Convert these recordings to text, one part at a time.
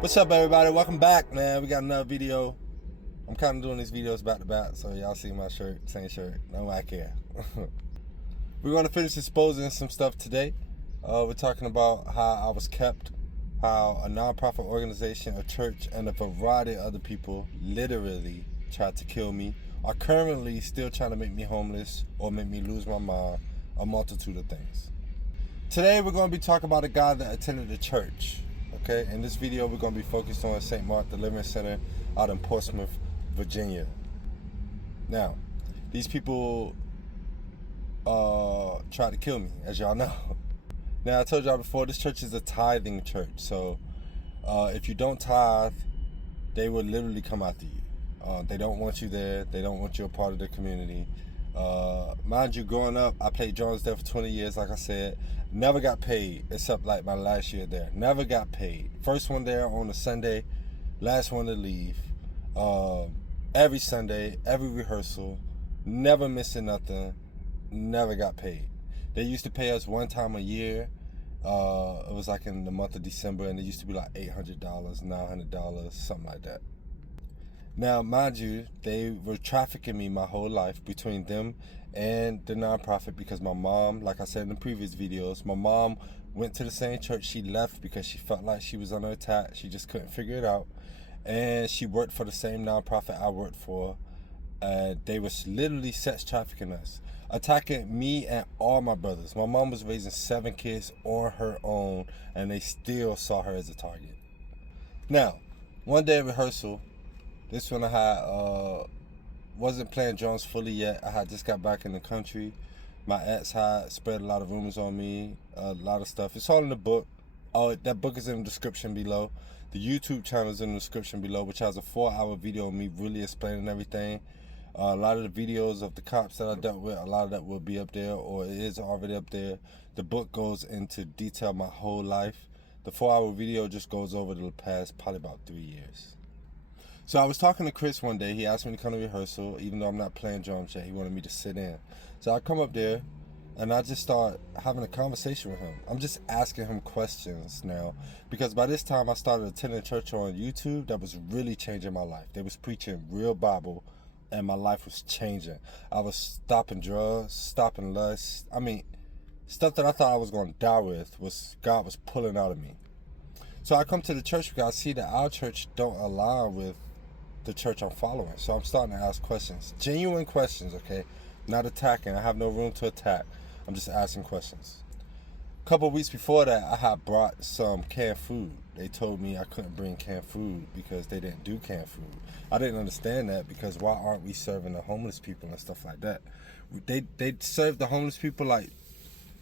What's up, everybody? Welcome back, man. We got another video. I'm kind of doing these videos back to back, so y'all see my shirt, same shirt. No, I care. We're going to finish exposing some stuff today. We're talking about how I was kept, how a nonprofit organization, a church, and a variety of other people literally tried to kill me, are currently still trying to make me homeless or make me lose my mind, a multitude of things. Today, we're going to be talking about a guy that attended the church. Okay, in this video we're going to be focused on St. Mark Deliverance Center out in Portsmouth, Virginia. Now, these people tried to kill me, as y'all know. Now, I told y'all before, this church is a tithing church, so if you don't tithe, they will literally come after you. They don't want you there. They don't want you a part of the community. Mind you, growing up, I played drums there for 20 years, like I said. Never got paid, except like my last year there. Never got paid. First one there on a Sunday, last one to leave. Every Sunday, every rehearsal, never missing nothing, never got paid. They used to pay us one time a year. It was like in the month of December, and it used to be like $800, $900, something like that. Now, mind you, they were trafficking me my whole life between them and the nonprofit because my mom, like I said in the previous videos, my mom went to the same church. She left because she felt like she was under attack. She just couldn't figure it out. And she worked for the same nonprofit I worked for. They was literally sex trafficking us, attacking me and all my brothers. My mom was raising 7 kids on her own, and they still saw her as a target. Now, one day at rehearsal, this one I had, wasn't playing drums fully yet. I had just got back in the country. My ex had spread a lot of rumors on me, a lot of stuff. It's all in the book. Oh, that book is in the description below. The YouTube channel is in the description below, which has a 4-hour video of me really explaining everything. A lot of the videos of the cops that I dealt with, a lot of that will be up there, or it is already up there. The book goes into detail my whole life. The 4-hour video just goes over the past probably about 3 years. So I was talking to Chris one day. He asked me to come to rehearsal, even though I'm not playing drums yet. He wanted me to sit in. So I come up there, and I just start having a conversation with him. I'm just asking him questions now, because by this time I started attending church on YouTube that was really changing my life. They was preaching real Bible, and my life was changing. I was stopping drugs, stopping lust. I mean, stuff that I thought I was going to die with, God was pulling out of me. So I come to the church because I see that our church don't align with the church I'm following. So I'm starting to ask questions. Genuine questions, okay? Not attacking. I have no room to attack. I'm just asking questions. A couple of weeks before that, I had brought some canned food. They told me I couldn't bring canned food because they didn't do canned food. I didn't understand that, because why aren't we serving the homeless people and stuff like that? They serve the homeless people like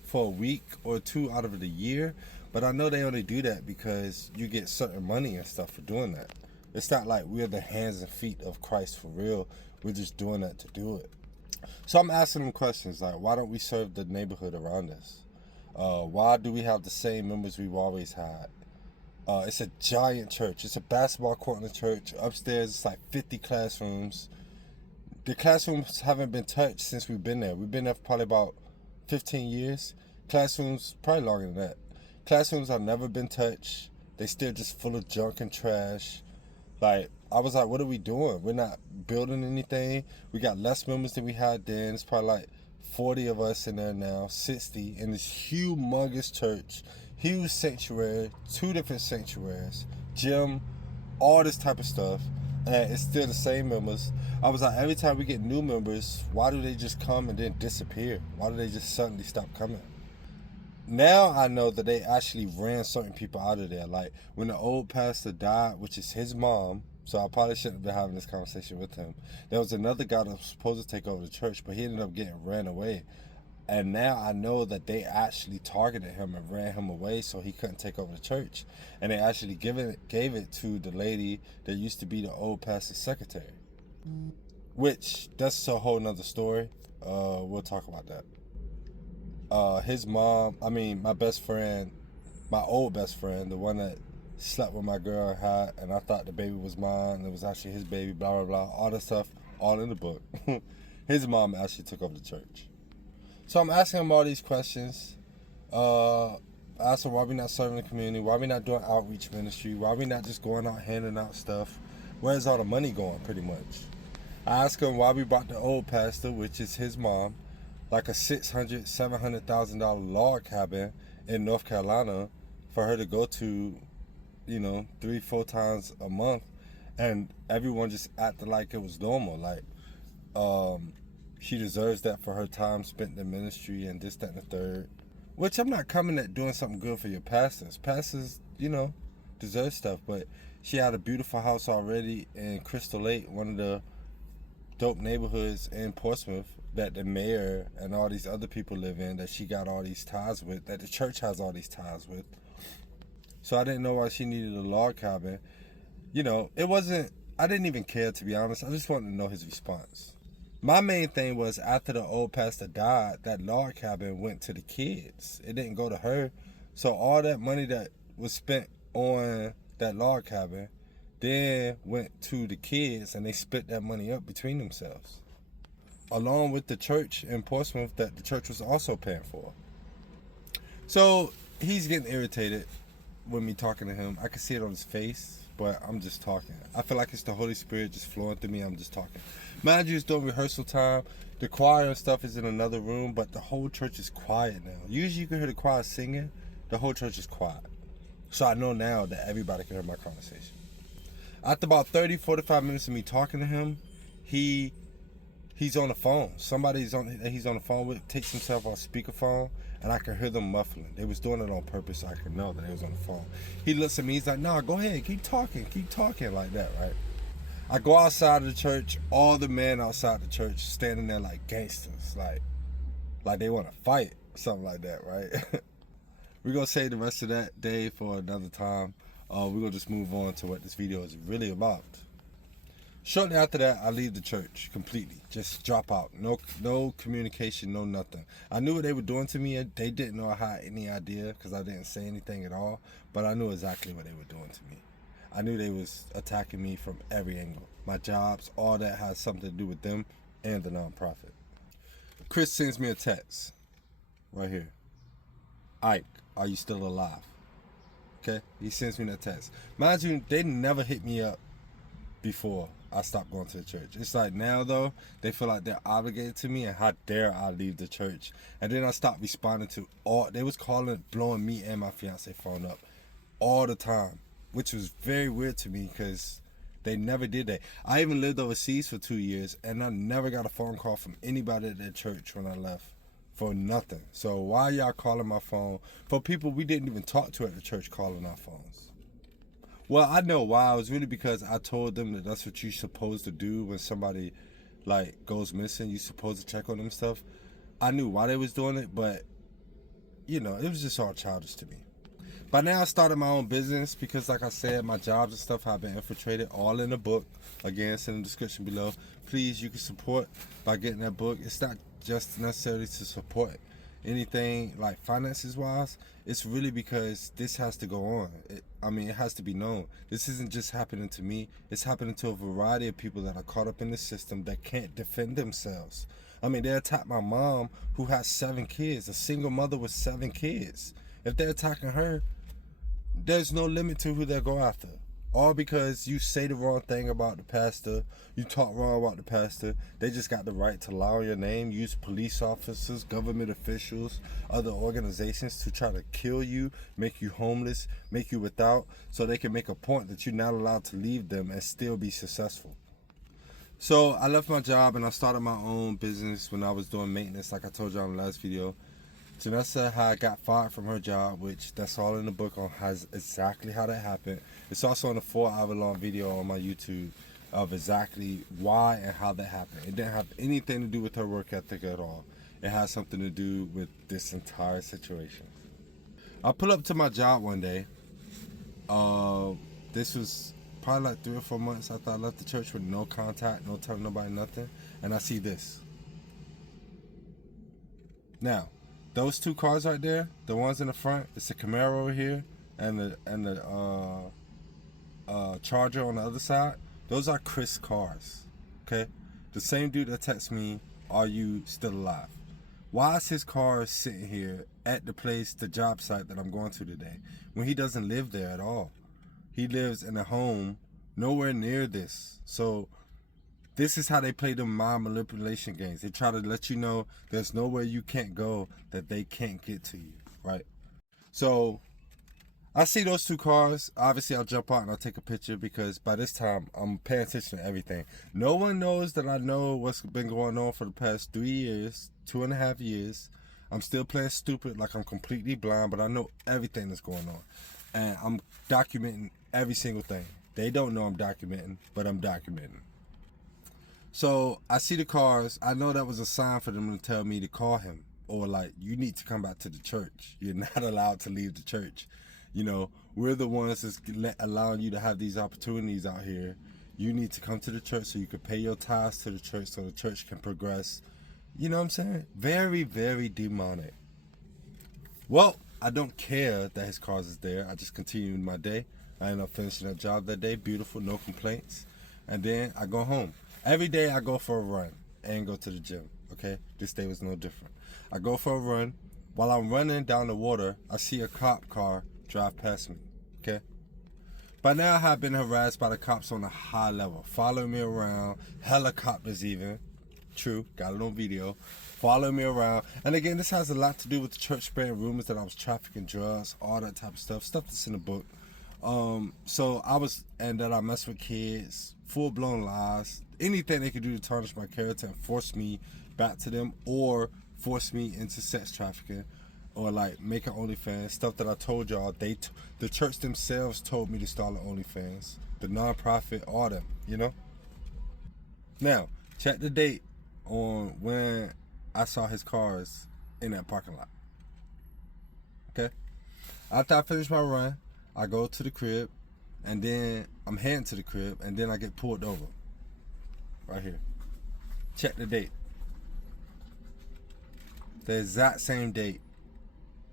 for a week or two out of the year, but I know they only do that because you get certain money and stuff for doing that. It's not like we're the hands and feet of Christ for real. We're just doing that to do it. So I'm asking them questions like, why don't we serve the neighborhood around us? Why do we have the same members we've always had? It's a giant church. It's a basketball court in the church. Upstairs, it's like 50 classrooms. The classrooms haven't been touched since we've been there. We've been there for probably about 15 years. Classrooms, probably longer than that. Classrooms have never been touched. They still just full of junk and trash. Like, I was like, what are we doing? We're not building anything. We got less members than we had then. It's probably like 40 of us in there now, 60, in this humongous church, huge sanctuary, 2 different sanctuaries, gym, all this type of stuff, and it's still the same members. I was like, every time we get new members, why do they just come and then disappear? Why do they just suddenly stop coming? Now I know that they actually ran certain people out of there. Like when the old pastor died, which is his mom, so I probably shouldn't have been having this conversation with him. There was another guy that was supposed to take over the church, but he ended up getting ran away. And now I know that they actually targeted him and ran him away so he couldn't take over the church. And they actually gave it to the lady that used to be the old pastor's secretary. Which, that's a whole nother story. We'll talk about that. His mom, my best friend, my old best friend, the one that slept with my girl and I thought the baby was mine, and it was actually his baby, blah, blah, blah, all that stuff, all in the book. His mom actually took over the church. So I'm asking him all these questions. I asked her why we not serving the community, why we not doing outreach ministry, why we not just going out handing out stuff. Where's all the money going, pretty much? I asked him why we bought the old pastor, which is his mom, like a $700,000 log cabin in North Carolina for her to go to, 3-4 times a month, and everyone just acted like it was normal. Like, she deserves that for her time spent in ministry and this, that, and the third. Which I'm not coming at doing something good for your pastors. Pastors, deserve stuff, but she had a beautiful house already in Crystal Lake, one of the dope neighborhoods in Portsmouth that the mayor and all these other people live in, that she got all these ties with, that the church has all these ties with. So I didn't know why she needed a log cabin. It wasn't, I didn't even care, to be honest. I just wanted to know his response. My main thing was, after the old pastor died, that log cabin went to the kids. It didn't go to her. So all that money that was spent on that log cabin then went to the kids, and they split that money up between themselves, along with the church in Portsmouth that the church was also paying for. So he's getting irritated with me talking to him. I can see it on his face, but I'm just talking. I feel like it's the Holy Spirit just flowing through me. I'm just talking. Mind you, it's during rehearsal time. The choir and stuff is in another room, but the whole church is quiet now. Usually you can hear the choir singing. The whole church is quiet. So I know now that everybody can hear my conversation. After about 30-45 minutes of me talking to him, he's on the phone. He's on the phone with, takes himself off speakerphone, and I can hear them muffling. They was doing it on purpose so I could know that they was on the phone. He looks at me, he's like, "Nah, go ahead, keep talking like that," right? I go outside of the church, all the men outside the church standing there like gangsters, like they want to fight, something like that, right? We're going to save the rest of that day for another time. We're going to just move on to what this video is really about. Shortly after that, I leave the church completely. Just drop out. No communication, no nothing. I knew what they were doing to me. They didn't know I had any idea because I didn't say anything at all. But I knew exactly what they were doing to me. I knew they was attacking me from every angle. My jobs, all that has something to do with them and the nonprofit. Chris sends me a text right here. "Ike, are you still alive?" Okay, he sends me that text. Mind you, they never hit me up before I stopped going to the church. It's like now, though, they feel like they're obligated to me, and how dare I leave the church. And then I stopped responding to all. They was calling, blowing me and my fiance phone up all the time, which was very weird to me because they never did that. I even lived overseas for 2 years, and I never got a phone call from anybody at that church when I left. For nothing. So why y'all calling my phone? For people we didn't even talk to at the church, calling our phones. Well, I know why. It was really because I told them that that's what you're supposed to do when somebody goes missing. You're supposed to check on them stuff. I knew why they was doing it, but it was just all childish to me. By now I started my own business because, like I said, my jobs and stuff have been infiltrated, all in the book. Again, it's in the description below. Please, you can support by getting that book. It's not just necessarily to support anything like finances wise. It's really because this has to go on. It has to be known. This isn't just happening to me. It's happening to a variety of people that are caught up in the system that can't defend themselves. They attacked my mom, who has 7 kids, a single mother with 7 kids. If they're attacking her, there's no limit to who they'll go after. All because you say the wrong thing about the pastor, you talk wrong about the pastor. They just got the right to lie on your name, use police officers, government officials, other organizations to try to kill you, make you homeless, make you without, so they can make a point that you're not allowed to leave them and still be successful. So I left my job and I started my own business when I was doing maintenance, like I told you in the last video. Janessa had got fired from her job, which that's all in the book on exactly how that happened. It's also in a 4-hour long video on my YouTube of exactly why and how that happened. It didn't have anything to do with her work ethic at all. It has something to do with this entire situation. I pull up to my job one day. This was probably like 3 or 4 months after I left the church with no contact, no telling nobody nothing. And I see this. Now, those 2 cars right there, the ones in the front, it's a Camaro over here, and the Charger on the other side. Those are Chris cars, okay? The same dude that texts me, "Are you still alive?" Why is his car sitting here at the job site that I'm going to today, when he doesn't live there at all. He lives in a home nowhere near this. So this is how they play the mind manipulation games. They try to let you know there's nowhere you can't go that they can't get to you, right? So I see those two cars. Obviously, I'll jump out and I'll take a picture because by this time, I'm paying attention to everything. No one knows that I know what's been going on for the past 3 years, 2.5 years. I'm still playing stupid like I'm completely blind, but I know everything that's going on. And I'm documenting every single thing. They don't know I'm documenting, but I'm documenting. So I see the cars. I know that was a sign for them to tell me to call him. Or like, you need to come back to the church. You're not allowed to leave the church. You know, we're the ones that's allowing you to have these opportunities out here. You need to come to the church so you can pay your tithes to the church so the church can progress. You know what I'm saying? Very, very demonic. Well, I don't care that his cars is there. I just continued my day. I ended up finishing that job that day. Beautiful, no complaints. And then I go home. Every day I go for a run and go to the gym, okay? This day was no different. I go for a run. While I'm running down the water, I see a cop car drive past me, okay? By now I have been harassed by the cops on a high level, following me around, helicopters even, true, got it on video, following me around. And again, this has a lot to do with the church spreading rumors that I was trafficking drugs, all that type of stuff that's in the book. And that I mess with kids, full-blown lies, anything they could do to tarnish my character and force me back to them or force me into sex trafficking. Or like making OnlyFans, stuff that I told y'all. The church themselves told me to start an OnlyFans, the nonprofit, all them, you know. Now check the date on when I saw his cars in that parking lot. Okay. After I finish my run, I go to the crib, and then I'm heading to the crib, and then I get pulled over. Right here. Check the date. The exact same date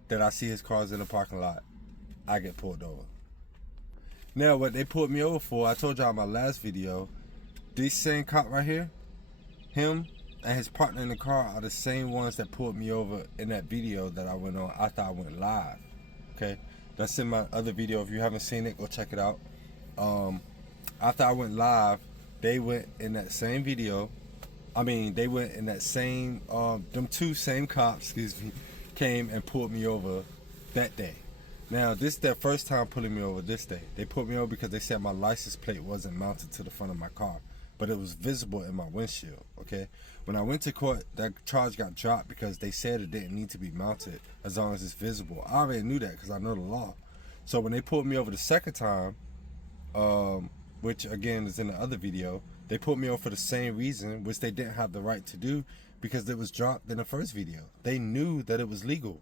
that I see his cars in the parking lot, I get pulled over. Now, what they pulled me over for, I told y'all in my last video, this same cop right here, him and his partner in the car are the same ones that pulled me over in that video that I went on after I went live. Okay? That's in my other video. If you haven't seen it, go check it out. After I went live, they went in that same video. They went in that same, them two same cops, came and pulled me over that day. Now, this is their first time pulling me over this day. They pulled me over because they said my license plate wasn't mounted to the front of my car, but it was visible in my windshield, okay? When I went to court, that charge got dropped because they said it didn't need to be mounted as long as it's visible. I already knew that because I know the law. So when they pulled me over the second time, which again is in the other video, they pulled me over for the same reason, which they didn't have the right to do, because it was dropped in the first video. They knew that it was legal.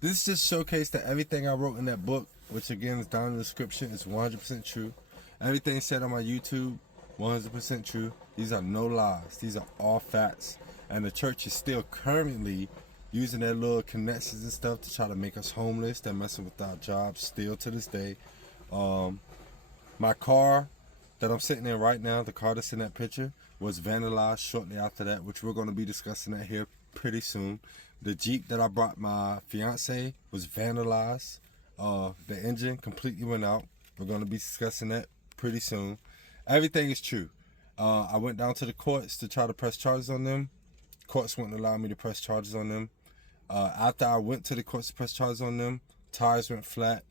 This just showcased that everything I wrote in that book, which again is down in the description, is 100% true. Everything said on my YouTube, 100% true. These are no lies. These are all facts. And the church is still currently using their little connections and stuff to try to make us homeless. They're messing with our jobs still to this day. My car that I'm sitting in right now, the car that's in that picture, was vandalized shortly after that, which we're going to be discussing that here pretty soon. The Jeep that I brought my fiance was vandalized. The engine completely went out. We're going to be discussing that pretty soon. Everything is true. I went down to the courts to try to press charges on them. Courts wouldn't allow me to press charges on them. After I went to the courts to press charges on them, tires went flat.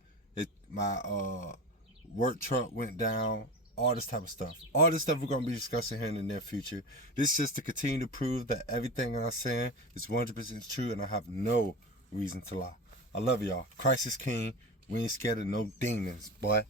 My work truck went down. All this type of stuff. All this stuff we're going to be discussing here in the near future. This is just to continue to prove that everything I'm saying is 100% true, and I have no reason to lie. I love y'all. Christ is king. We ain't scared of no demons, boy.